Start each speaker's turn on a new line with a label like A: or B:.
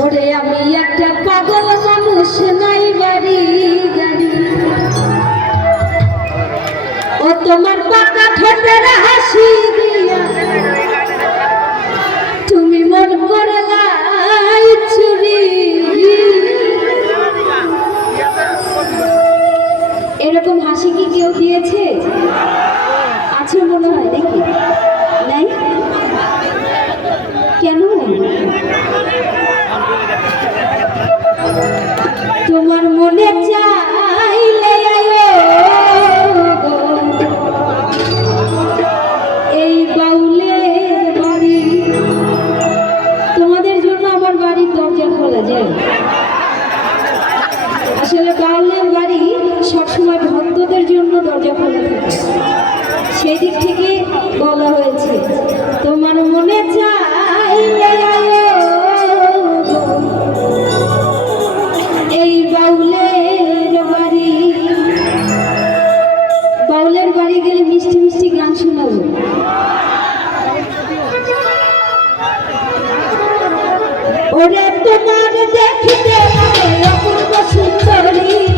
A: ওরে আমি একটা পাগল মানুষ নাই গাড়ি ও তোমার পাকা ঠোঁটের হাসি। তোমার মনে চাই এই বাউলের বাড়ি। বাউলের বাড়ি গেলে মিষ্টি মিষ্টি গান শোনাবো। ওরে তোমার দেখিতে অপূর্ব সুন্দরী।